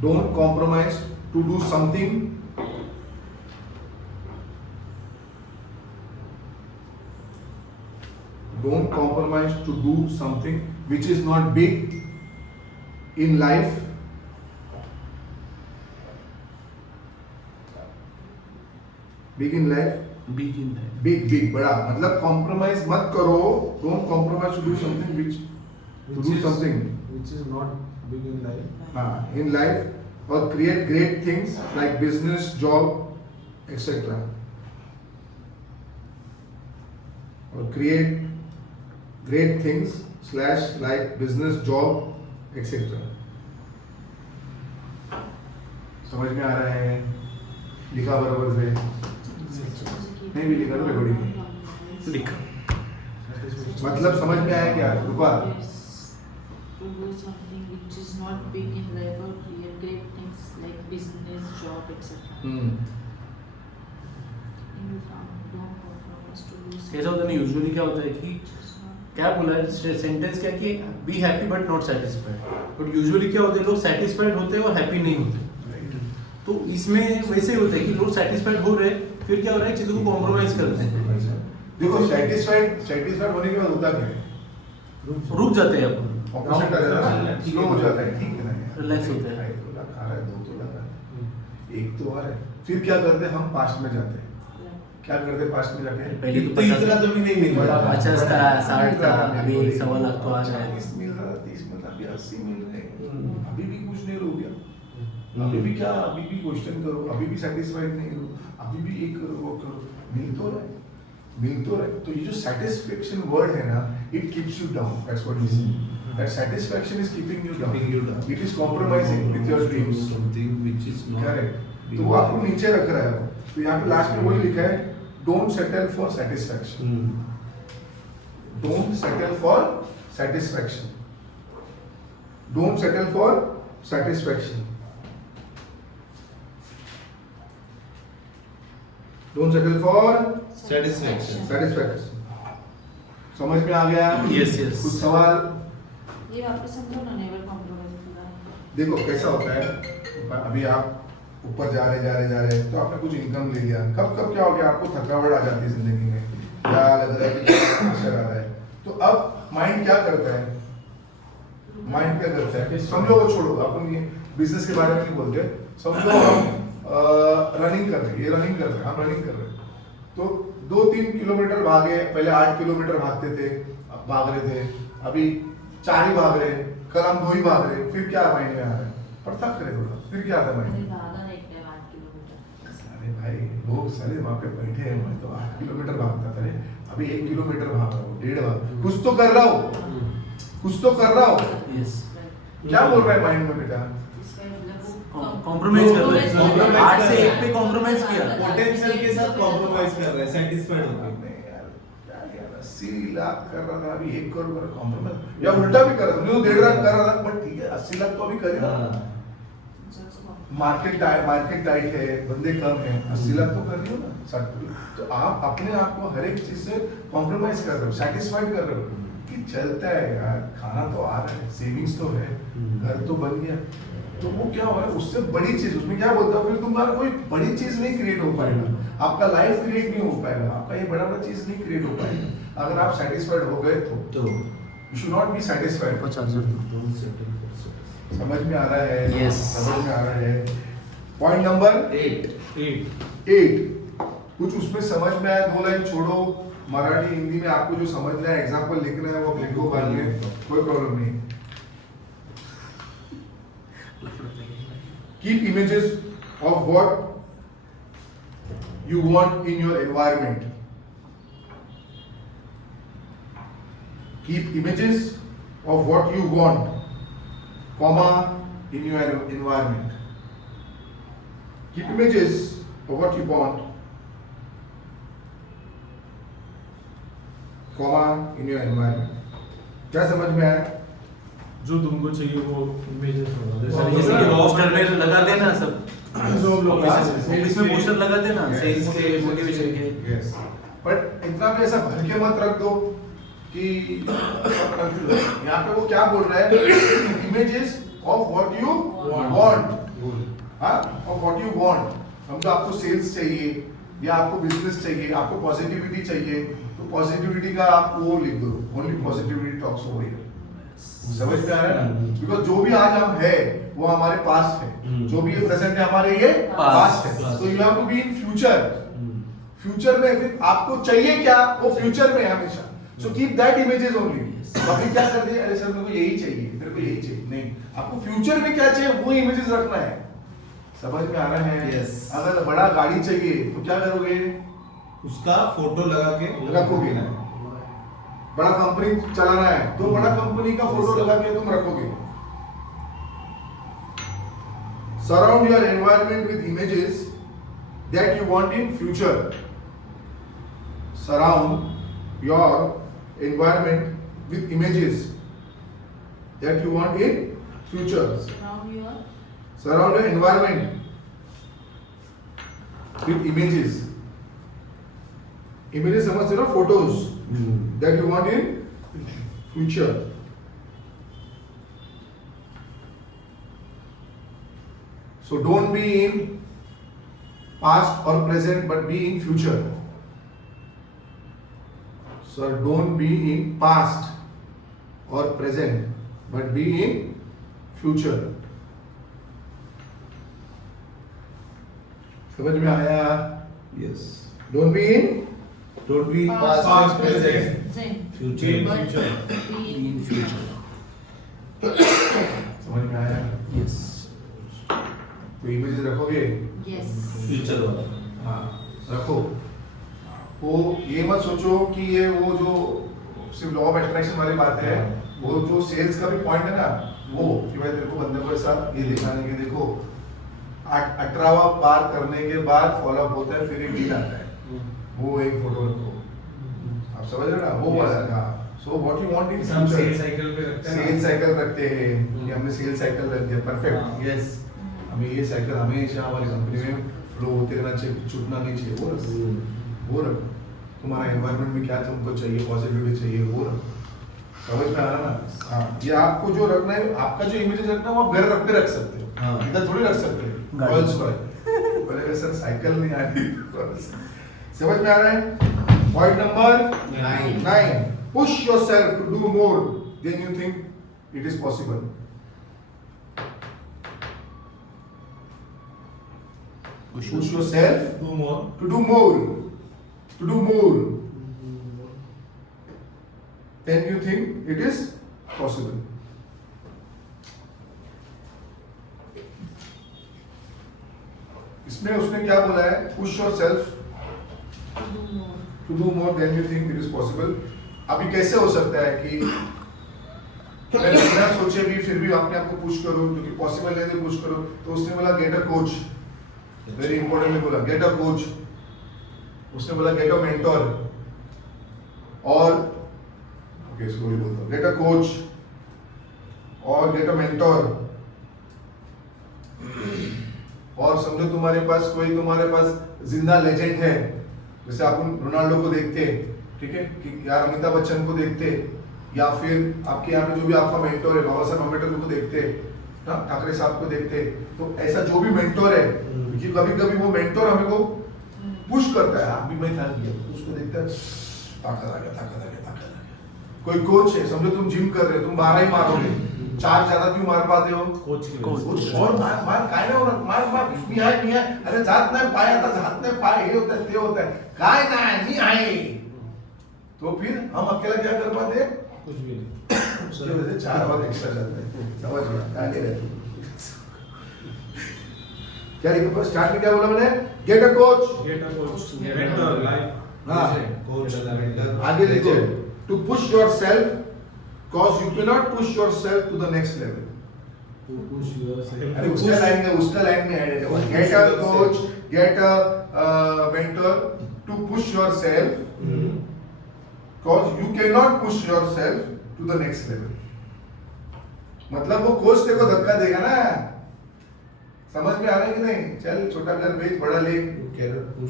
don't compromise to do something don't compromise to do something which is not big in life, big in life, बीज इन है। big बड़ा, मतलब compromise मत करो, don't compromise to do something which to do something Which is not big in life. in life, or create great things like business, job, etc. Or create great things slash like business, job, etc. समझ में आ रहा है? लिखा बराबर से? नहीं भी लिखा तो recording में। लिखा। मतलब समझ में आया क्या? रुपा? To do something which is not big in life or create great things like business, job, etc. Don't compromise to do कैसा होता है ना, यूजुअली क्या होता है कि क्या बोला है सेंटेंस क्या कि be happy but not satisfied, but usually क्या होता है लोग सेटिस्फाइड होते हैं और हैप्पी नहीं होते। तो इसमें वैसे ही होता है कि लोग सेटिस्फाइड हो रहे हैं, फिर क्या हो रहा है चीजों को कॉम्प्रोमाइज करते हैं, देखो सेटिस्फाइड होने के बाद होता क्या है? रुक जाते हैं अपन, ऑपोजिट आ जाता है, स्लो हो जाता है, ठीक है ना यार? Relax होते हैं। 2 लाख आ रहा है, 2 लाख आ रहा है, 1 तो आ रहा है। फिर क्या करते हैं हम? पास्ट में जाते हैं। क्या करते हैं पास्ट में जाके? पहले तो तो इतना तो भी नहीं मिल रहा। 50 था, 60 था, अभी 1.25 लाख तो आ रहा है। 40 मिल रहा, 30 मिल रहा, अभी 80 मिल रहे हैं। अभी भी कुछ नहीं हो गया, अभी भी क्या, अभी भी क्वेश्चन करो, अभी भी सेटिस्फाइड नहीं हो, अभी भी ये करो वो करो, मिल तो रहा है, मिल तो रहा है। तो ये जो सेटिस्फेक्शन वर्ड है ना, it keeps you down, that's what we say. That satisfaction is keeping you down, it is compromising with your dreams. Something which is not correct. तो वो आपको नीचे रख रहा है। तो यहाँ पे लास्ट में वही लिखा है, don't settle for satisfaction, don't settle for satisfaction, don't settle for satisfaction, don't settle for satisfaction. Satisfaction. समझ में आ गया? Yes, yes. कुछ सवाल? ये वापस समझो ना, नेवर कॉम्प्रोमाइज पूरा। देखो कैसा होता है, अभी आप ऊपर जा रहे तो आपने कुछ इनकम ले लिया, कब क्या हो गया, आपको थकावट आ जाती है जिंदगी में, क्या लग रहा है कि प्रेशर आ रहा है, तो अब माइंड क्या करता है, माइंड क्या करता है, समझो वो छोड़ो, अपन ये बिजनेस के बारे में नहीं बोलते, समझो हम रनिंग कर रहे हैं, ये रनिंग कर रहे हैं, हम रनिंग कर रहे हैं, तो 2-3 किलोमीटर भागे, पहले 8 किलोमीटर भागते थे, भाग रहे थे, अभी 4 ही भाग रहे, कल हम 2 ही भाग रहे, फिर क्या माइंड में आ रहा है, पर थक रहे थोड़ा, फिर क्या आता है माइंड में, भागा एक टाइम 8 किलोमीटर। अरे भाई लोग साले वहाँ पे बैठे हैं, मैं तो 8 किलोमीटर भागता था रे, अभी 1 किलोमीटर भाग रहा हूँ, 1.5 भाग, कुछ तो कर रहा हूँ, कुछ तो कर रहा हूँ, यस क्या बोल रहा है माइंड में बेटा, कॉम्प्रोमाइज कर रहे हैं, Compromise 8 कर से रहे 1 पे कॉम्प्रोमाइज किया। पोटेंशियल के साथ कॉम्प्रोमाइज कर रहा है, सेटिस्फाइड होकर। नहीं यार, क्या यार, 80 लाख कर रहा था, अभी 1 करोड़ का कॉम्प्रोमाइज, या उल्टा भी कर रहा था, मैं तो 1.5 लाख कर रहा था, बट ठीक है 80 लाख तो अभी करेगा, मार्केट टाइट है, बंदे कम है, 80 लाख तो कर रही हो ना, 60 लाख, तो आप अपने आप को हर एक चीज से कॉम्प्रोमाइज कर रहे हो, सेटिस्फाइड कर रहे हो कि चलता है यार, खाना तो आ रहा है, सेविंग्स तो है, घर तो बन गया, तो वो क्या हो रहा है, उससे बड़ी चीज, उसमें क्या बोलता है, फिर तुम्हारा कोई बड़ी चीज नहीं क्रिएट हो पाएगा, आपका लाइफ क्रिएट नहीं हो पाएगा, आपका ये बड़ा बड़ा चीज नहीं क्रिएट हो पाएगा, अगर आप सेटिस्फाइड हो गए तो you should not be satisfied. 50 समझ में आ रहा है? Yes. समझ में आ रहा है। पॉइंट नंबर 8 कुछ उसमें समझ में आया, 2 लाइन छोड़ो, मराठी हिंदी में आपको जो समझना है, एग्जाम्पल लिखना है वो लिखो, बाद में कोई प्रॉब्लम नहीं। Keep images of what you want in your environment. Keep images of what you want, comma, in your environment. Keep images of what you want, comma, in your environment. क्या समझ में आया? जो तुमको चाहिए वो इमेजेस होगा, जैसे कि पोस्टर में लगा देना सब, जो हम लोग ऑफिस में पोस्टर लगा देना सेल्स के, मोटिवेशन के। Yes. बट इतना भी ऐसा भर के मत रख दो कि यहाँ पे वो क्या बोल रहा है, images of what you want, हाँ, ऑफ व्हाट यू वांट, हमको आपको सेल्स चाहिए या आपको बिजनेस चाहिए, आपको पॉजिटिविटी चाहिए, तो पॉजिटिविटी का आप वो लिख दो, only positivity talks over here. समझ में आ रहा है ना, बिकॉज जो भी आज हम है वो हमारे पास है, जो भी ये प्रेजेंट है हमारे ये पास्ट है, तो you have to be in future, future में फिर आपको चाहिए क्या, वो फ्यूचर में हमेशा, so keep that images only. अभी क्या कर दिया, अरे सर मेरे को यही चाहिए, मेरे को यही चाहिए, नहीं, आपको फ्यूचर में क्या चाहिए वो इमेजेस रखना है। समझ में आ रहा है? Yes. अगर बड़ा गाड़ी चाहिए तो क्या करोगे, उसका फोटो लगा के रखोगे ना, बड़ा कंपनी चलाना है तो बड़ा कंपनी का फोटो लगा के तुम रखोगे। Surround your environment with images that you want in future. Surround your environment with images that you want in future. Surround your environment with images. Images समझते हो ना, photos that you want in future. So don't be in past or present, but be in future. So don't be in past or present, but be in future. समझ में आया? Yes. Don't be in Don't be Past, past, present, future. in future. समझ में आया? Yes. तो images रखोगे? Future वाला. हाँ, रखो। वो ये मत सोचो कि ये वो जो सिर्फ लॉ ऑफ अट्रैक्शन वाली बात है, वो जो सेल्स का भी पॉइंट है ना, वो कि भाई तेरे को बंदे को ऐसा ये दिखाने के, देखो 18वां पार करने के बाद फॉलोअप होता है, फिर एक डील आता है, वो एक फोटो रखो, आप समझ रहे हो ना, वो वाला था। So what you want in हम फ्यूचर, सेल साइकिल पे रखते हैं, सेल साइकिल रखते हैं कि हमने सेल साइकिल रख दिया, परफेक्ट, यस, हमें ये साइकिल हमेशा हमारी कंपनी में फ्लो होते रहना चाहिए, छूटना नहीं चाहिए, वो रखो, वो रखो। तुम्हारा एनवायरनमेंट में क्या तुमको चाहिए, पॉजिटिविटी चाहिए, वो रखो। समझ में आ रहा ना? हाँ, ये आपको जो रखना है, आपका जो इमेजेस रखना है वो आप घर रख के रख सकते हो, हाँ। इधर थोड़ी रख सकते हो। गाड़ी। गर्ल्स पर बोलेगा सर साइकिल नहीं आ रही। समझ में आ रहा है? Point number 9, push yourself to do more than you think it is possible. Push yourself Do more. to do more, to do more than you think it is possible. इसमें उसने क्या बोला है? Push yourself To do more. to do more than you think it is possible. अभी कैसे हो सकता है कि मैं बिना सोचे भी फिर भी अपने आप को पुश करूं, जो कि पॉसिबल नहीं है पुश करूं, तो उसने बोला gate a coach. Very importantly बोला गेट अ कोच. उसने बोला गेट अ मेंटोर और ओके स्लोली बोलता हूं, गेट अ कोच और गेट अ मेंटोर. और समझो तुम्हारे पास जिंदा लेजेंड है, जैसे अपन रोनाल्डो को देखते हैं, ठीक है, कि यार अमिताभ बच्चन को देखते, या फिर आपके यहाँ पे जो भी आपका मेंटोर है बाबा साहब अम्बेडकर को देखते, ना ठाकरे साहब को देखते, तो ऐसा जो भी मेंटोर है, क्योंकि कभी कभी वो मेंटोर हमें को पुश करता है. अभी मैं थक गया, उसको देखता है ताकत आ गया. कोई कोच है, समझो तुम जिम कर रहे हो, तुम 12 ही मारोगे, 4 ज्यादा क्यों मार पाते हो? कोच की कोच. वजह से. और मार काय नाही होणार, मार मी आहे, अरे जात नाही पाय, आता जात नाही पाय, हे होत आहे ते होत आहे, काय नाही मी आहे. तो फिर हम अकेला क्या कर पाते? कुछ भी नहीं. उसकी वजह से 4 बार एक्स्ट्रा जाते हैं. समझ गया? आगे रहते. क्या लिखा पर स्टार्ट में क्या बोला मैंने? Get a coach. Get a coach. Mentor. Life. हाँ. कोच मेंटर आगे लिखो to push yourself cause you cannot push yourself to the next level. To push yourself. अरे उसका लाइन में ऐड है. Get a coach, get a mentor to push yourself, cause you cannot push yourself to the next level. मतलब वो coach तेरे को धक्का देगा ना, समझ में आ रहा है कि नहीं? चल छोटा घर बेच बड़ा ले,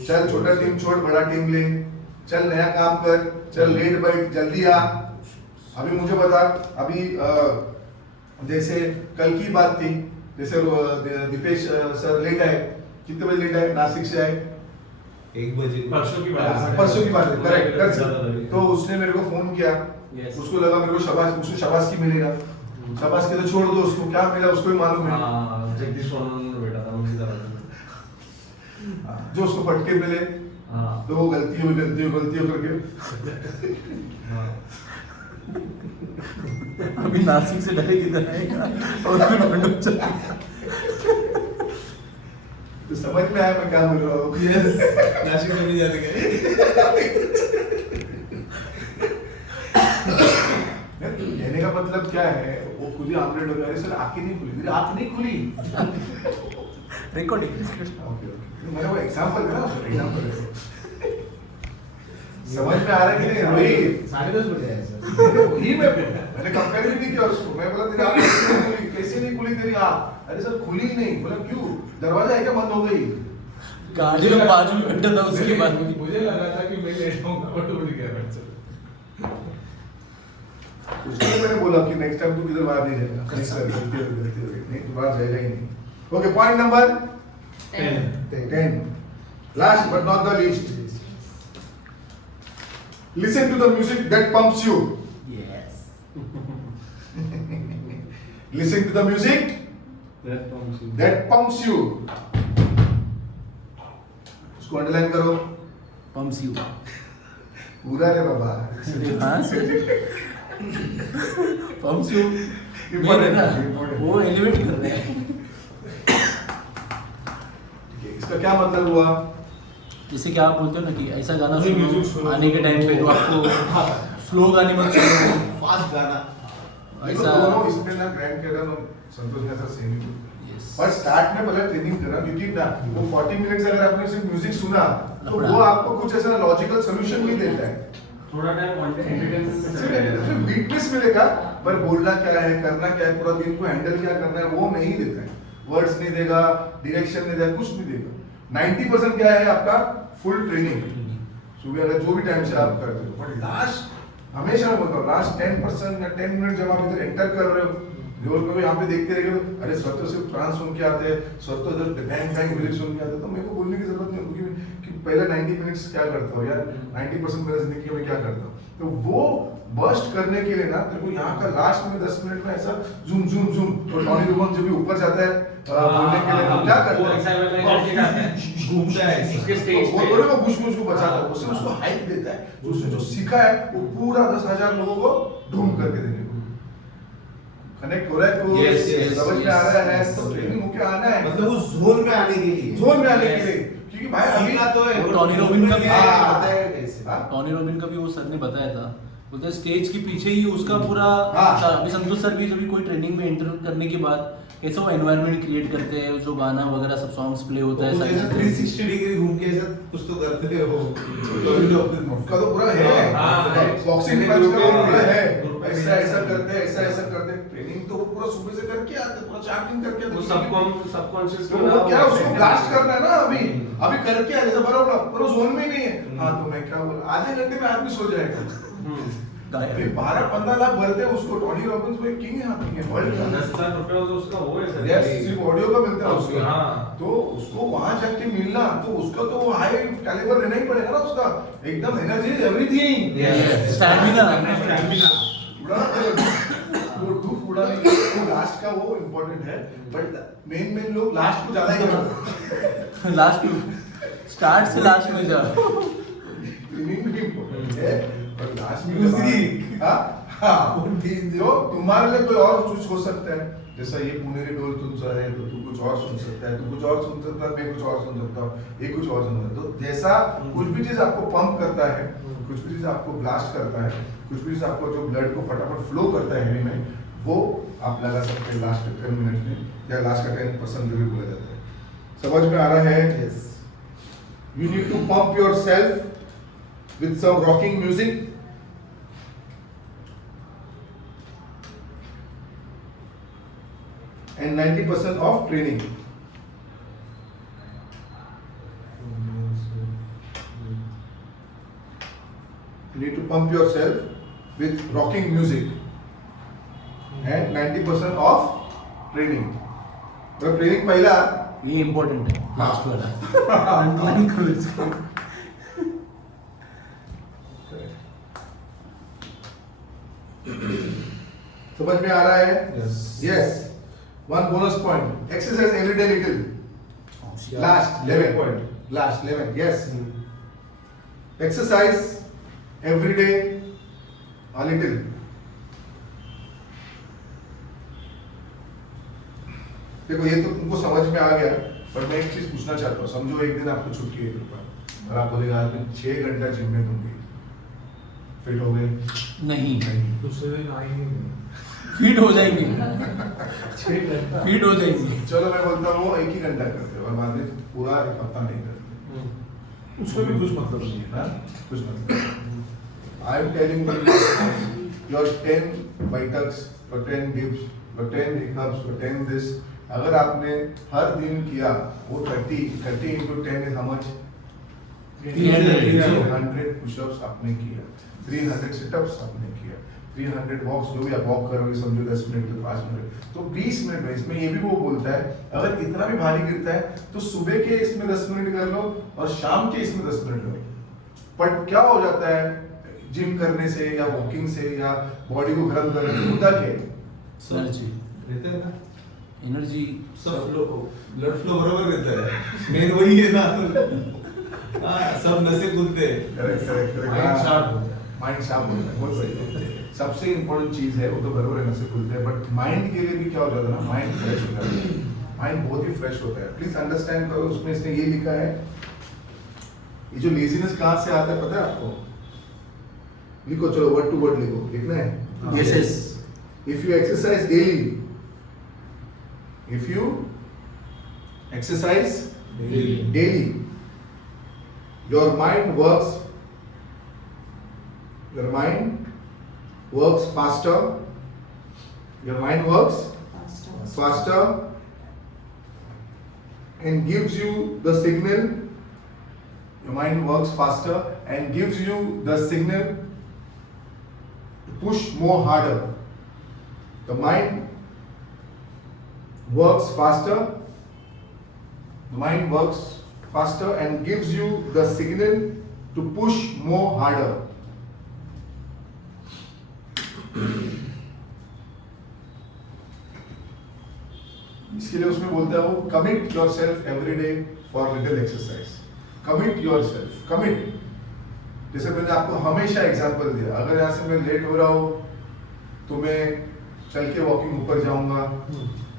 चल छोटा टीम छोड़ बड़ा टीम ले, चल नया काम कर, चल लेट बैठ जल्दी आ. अभी मुझे बता, अभी जैसे कल की बात थी, जैसे दीपेश सर लेट आए, कितने बजे लेट आए? नासिक से आए 1 बजे. परसों की बात है. परसों की बात है, करेक्ट. ज्यादा लगी. तो उसने मेरे को फोन किया, Yes. उसको लगा मेरे को उसको शाबाशी मिलेगा. शाबाशी तो छोड़ दो, उसको क्या मिला उसको ही मालूम है. हाँ, जगदीश सोनन बेटा था उनकी तरह. जो उसको फटके मिले, हाँ. तो वो गलती हो करके अभी नासिक से डायरेक्ट इधर आएगा और फिर मंडप चलेगा. तो समझ में आया मैं क्या बोल रहा हूँ. नासिक में नहीं जाते क्या? कहने का मतलब क्या है, वो खुद ही आमलेट हो गया. अरे सर आंखें नहीं खुली, मेरी आंख नहीं खुली. रिकॉर्डिंग. ओके ओके, मैंने वो एग्जांपल करा, एग्जांपल समझ में आ रहा है कि नहीं? वही 10:30 बजे आया सर. वही मैंने कंपेयर भी नहीं किया उसको. मैं बोला तेरी आंख कैसे नहीं खुली, कैसे नहीं खुली तेरी आंख? अरे सर खुली ही नहीं. बोला क्यों? दरवाजा है क्या बंद हो गई? गाड़ी में बाजू में बैठा था, उसके बाद मुझे लगा था कि मैं लेट आऊंगा, बट उठ गया मैं सर. उसको मैंने बोला कि नेक्स्ट टाइम तू किधर बाहर नहीं जाएगा. नेक्स्ट टाइम गलती हो गई, नहीं तू बाहर जाएगा ही नहीं. Okay, point number 10. Last but not the least. Listen to the music that pumps you. Yes. Listen to the music that pumps you. उसको अंडरलाइन करो. Pumps you. पूरा रे बाबा. हाँ. Pumps you. Important ना, important. वो एलिवेट कर रहे हैं. ठीक है, इसका क्या मतलब हुआ? जैसे कि आप बोलते हो ना कि ऐसा गाना अभी music सुनो सुनो, आने के टाइम पे तो आपको स्लो गाने मत सुनो. फास्ट गाना. ऐसा दोनों इसमें ना ग्रैंड केरन और संतोष ने ऐसा सेम ही. Yes. पर स्टार्ट में पहले ट्रेनिंग करा, क्योंकि ना वो 40 मिनट्स अगर आपने सिर्फ म्यूजिक सुना तो लफड़ा. वो आपको कुछ ऐसा लॉजिकल सॉल्यूशन नहीं देता है. थोड़ा टाइम एंटरटेनमेंट में चला जाता है. वीकनेस मिलेगा, पर बोलना क्या है, करना क्या है, पूरा दिन को हैंडल क्या करना है वो नहीं देता है. वर्ड्स नहीं देगा, डायरेक्शन नहीं देगा, कुछ नहीं देगा. 90% क्या है आपका? Full training. सुबह अगर जो भी टाइम से आप करते हो, बट लास्ट हमेशा मैं बोलता हूँ लास्ट 10% या 10 मिनट जब आप इधर एंटर कर रहे हो, जो लोग यहाँ पे देखते रहे, अरे सर तो सिर्फ ट्रांस सुन के आते हैं, सर तो इधर बैंग बैंग म्यूजिक सुन के आते हैं, तो मेरे को बोलने की जरूरत नहीं होगी कि पहले 90 मिनट्स क्या करता हो यार. 90% मेरी जिंदगी में क्या करता हूँ, तो वो बर्स्ट करने के लिए ना तेरे को यहाँ का लास्ट में 10 मिनट में ऐसा जूम जूम जूम, तो टॉनी रोमन जब भी ऊपर जाता है बोलने के लिए तो क्या वो excitement में करके जाता है। करता घूमता है ऐसे। उसके स्टेज वो थोड़े वो बुश को बचाता है, उससे उसको हाइप देता है, जो उसने जो सीखा है वो पूरा 10,000 लोगों को ढूंढ करके देने को कनेक्ट हो रहा है तो Yes, yes, समझ में yes, आ रहा है yes. तो ट्रेनिंग होके आना है, मतलब वो जोन में आने के लिए जोन में आने के लिए, क्योंकि भाई अभी सीखना तो है वो but टॉनी zone रॉबिन का में भी क्या है, हाँ। पता है कैसे। हाँ? टॉनी रॉबिन का भी वो सर ने बताया था, बोलते स्टेज के पीछे ही उसका पूरा हाँ। अभी संतोष सर भी जब भी कोई ट्रेनिंग में एंटर करने के बाद कैसा वो एनवायरनमेंट क्रिएट करते हैं, जो गाना वगैरह सब सॉन्ग्स प्ले होता है तो सारी जैसे चीजें। 360 डिग्री घूम के ऐसा कुछ तो करते हो टॉनी रॉबिन उसका तो पूरा है, हाँ, बॉक्सिंग है। मैच का ग्रुप में पूरा भी है, है। ऐसा ऐसा करते हैं, ऐसा ऐसा करते हैं, ट्रेनिंग तो वो पूरा सुबह से करके आते हैं, पूरा 4 दिन करके वो आते हैं। सबकॉन्शियस तो वो क्या उसको ब्लास्ट करना है ना, अभी करके आ जैसे बराबर पूरा जोन में नहीं है, हाँ तो मैं क्या बोला आधे घंटे में आदमी सो जाएगा। अभी 12-15 लाख भरते हैं उसको, टॉनी रॉबिन्स में किंग है, किंग है वर्ल्ड का। 10 लाख रुपए तो उसका वो है सर। Yes, सिर्फ ऑडियो का मिलता है उसको, हाँ। तो उसको वहां जाके मिलना तो उसका तो हाई कैलिबर रहना ही पड़ेगा ना, उसका एकदम एनर्जी एवरीथिंग, स्टैमिना वो लास्ट का वो इम्पोर्टेंट है, बट मेन लोग लास्ट को ज्यादा ही करते हैं। लास्ट स्टार्ट से लास्ट में जा ट्रेनिंग भी इम्पोर्टेंट है और लास्ट में Music. हाँ तो तुम्हारे लिए कोई और चूज हो सकता है, जैसा ये पुनेरी डोल तुम चाहे तो तू कुछ और सुन सकता है, तू कुछ और सुन सकता है, मैं कुछ और सुन सकता हूँ, ये कुछ और सुन सकता है, तो जैसा कुछ भी चीज आपको पंप करता है, कुछ भी चीज आपको ब्लास्ट करता है, कुछ भी चीज आपको जो ब्लड को फटाफट फ्लो करता है हेवी में, वो आप लगा सकते हैं लास्ट 10 मिनट में या लास्ट का 10% जो भी बोला जाता है। समझ में आ रहा है? You need to pump yourself with some rocking music. And 90% of training. You need to pump yourself with rocking music. And 90% of training. तो ट्रेनिंग पहला ये इम्पोर्टेंट है लास्ट वाला अंडरलाइन करो इसको। समझ में आ रहा है? Yes. Yes. One bonus point. Exercise every day little. Last 11 point. Last 11. Yes. Exercise every day a little. देखो ये तो तुमको समझ में आ गया, पर मैं एक चीज पूछना चाहता हूँ। समझो एक दिन आपको छुट्टी है ऊपर और आप बोलेगा आज मैं 6 घंटा जिम में दूंगी, फिट हो गए? नहीं दूसरे दिन आएंगे फिट हो जाएंगे, 6 घंटा फिट हो जाएंगे। चलो मैं बोलता हूँ वो 1 ही घंटा करते हो और बाद में पूरा एक हफ्ता नहीं करते, उसमें भी कुछ मतलब नहीं है। हाँ? कुछ मतलब I am telling your 10 buttocks, your 10 dips, your 10 hiccups, your 10 this, अगर आपने हर दिन किया वो 30 into 10 is how much? 300 pushups आपने किया, 300 सिटअप्स आपने किया, 300 वॉक्स, जो भी आप वॉक करोगे समझो 10 मिनट के 5 मिनट, तो 20 मिनट में। इसमें ये भी वो बोलता है अगर इतना भी भारी गिरता है तो सुबह के इसमें 10 मिनट कर लो और शाम के इसमें 10 मिनट लो। बट क्या हो जाता है जिम करने से या वॉकिंग से या बॉडी को गर्म करने से होता क्या है? एनर्जी रहता है ना, एनर्जी सब फ्लो ब्लड फ्लो बराबर रहता है, मेन वही है ना। हाँ, सब नसें खुलते हैं, माइंड शार्प होता है, माइंड शार्प होता है, बहुत सही। सबसे इम्पोर्टेंट चीज है वो तो बराबर है, नसें खुलते हैं, बट माइंड के लिए भी क्या हो जाता है ना, माइंड फ्रेश हो जाता है, माइंड बहुत ही फ्रेश होता है। प्लीज अंडरस्टैंड करो, उसमें इसने ये लिखा है, ये जो लेजीनेस कहाँ से आता है पता है आपको? लिखो, चलो वर्ड टू वर्ड लिखो, लिखना है। Yes yes If you exercise daily, if you exercise daily, your mind works faster, your mind works faster and gives you the signal, your mind works faster and gives you the signal to push more harder. The mind works faster. The mind works faster and gives you the signal to push more harder. इसके लिए उसमें बोलता है वो commit your self every day for little exercise, commit your self, commit. जैसे मैंने आपको हमेशा एग्जांपल दिया, अगर यहाँ से मैं लेट हो रहा हूँ तो मैं चल के वॉकिंग ऊपर जाऊंगा,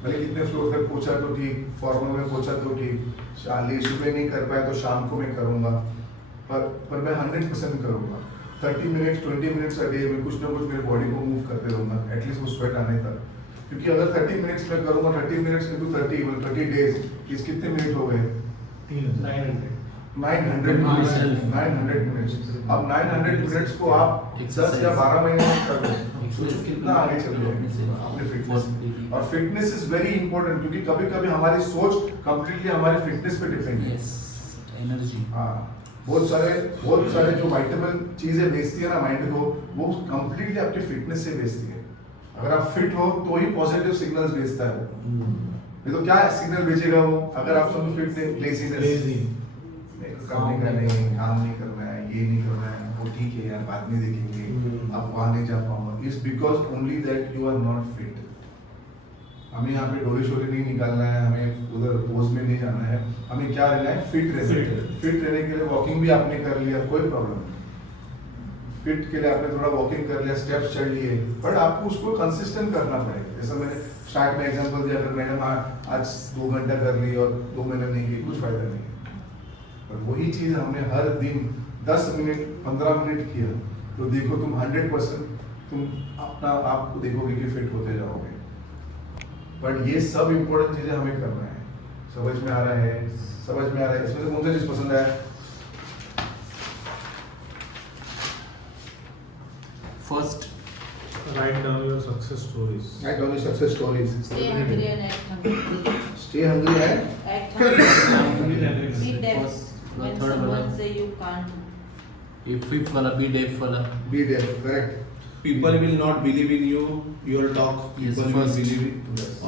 भले कितने फ्लोर तक पहुंचा तो ठीक, फॉर्मल में पहुंचा तो ठीक, सुबह नहीं कर पाया तो शाम को मैं करूंगा, पर मैं 100% करूंगा। 30 मिनट्स 20 मिनट्स अ डे में कुछ ना कुछ मेरे बॉडी को मूव करते रहूंगा, एटलीस्ट वो स्वेट आने तक। क्योंकि अगर 30 मिनट्स में करूंगा, 30 मिनट्स इंटू 30 डेज, इस कितने मिनट हो गए? 900 मिनट्स। अब 900 मिनट्स को आप 10 या 12 महीने में कर लो, सोचो कितना आगे चल जाएगा अपने फिटनेस। और फिटनेस इज वेरी इंपॉर्टेंट, क्योंकि कभी कभी हमारी सोच कंप्लीटली हमारी फिटनेस पे डिपेंड है। एनर्जी, हाँ, बहुत सारे जो वाइटेबल चीजें भेजती है ना माइंड को, वो कंप्लीटली आपके फिटनेस से भेजती है। अगर आप फिट हो तो ही पॉजिटिव सिग्नल्स भेजता है वो, नहीं तो क्या सिग्नल भेजेगा वो? अगर आप सब फिट है, लेजीनेस, करने का नहीं, काम नहीं करना है, ये नहीं करना है, वो ठीक है यार बाद में देखेंगे, आप वहां नहीं जा पाऊंगा, it's because only that you are not fit. हमें यहाँ पे डोले शोले नहीं निकालना है, हमें उधर पोज में नहीं जाना है, हमें क्या रहना है? फिट रहना। फिट रहने के लिए वॉकिंग भी आपने कर लिया, कोई प्रॉब्लम नहीं। फिट के लिए आपने थोड़ा वॉकिंग कर लिया, स्टेप्स चढ़ लिए, बट आपको उसको कंसिस्टेंट करना पड़ेगा। जैसा मैंने स्टार्ट में एग्जांपल दिया, अगर मैंने आज 2 घंटा कर ली और 2 महीने नहीं की, कुछ फायदा नहीं है। पर वही चीज हमने हर दिन 10 मिनट 15 मिनट किया तो देखो तुम 100% तुम अपना आपको देखोगे कि फिट होते जाओगे। बट ये सब इम्पोर्टेंट चीजें हमें करना है। समझ में आ रहा है? इसमें से मुझे चीज पसंद आया? First Write down your success stories. Write down your success stories. Stay hungry and act hungry. Stay hungry and Act hungry. Be deaf First, when third someone वाला, say you can't. ये fifth वाला, be deaf वाला, be there. Correct. People will not believe in you, your talk. Yes, People will first. believe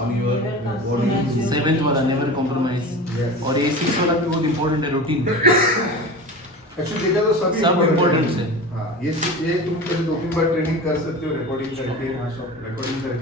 on your Never what you compromise do. your- seventh वाला, never compromise, Yes. और ये sixth वाला भी बहुत important है, routine। Actually देखा तो सभी सब important है। हाँ, ये तुम कभी 2-3 बार ट्रेनिंग कर सकते हो, रिकॉर्डिंग करके, रिकॉर्डिंग करके।